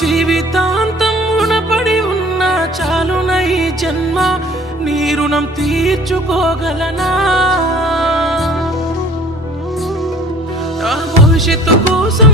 జీవితాంతం రుణపడి ఉన్న చాలున ఈ జన్మ నీ రుణం తీర్చుకోగలనా నా భవిష్యత్తు కోసం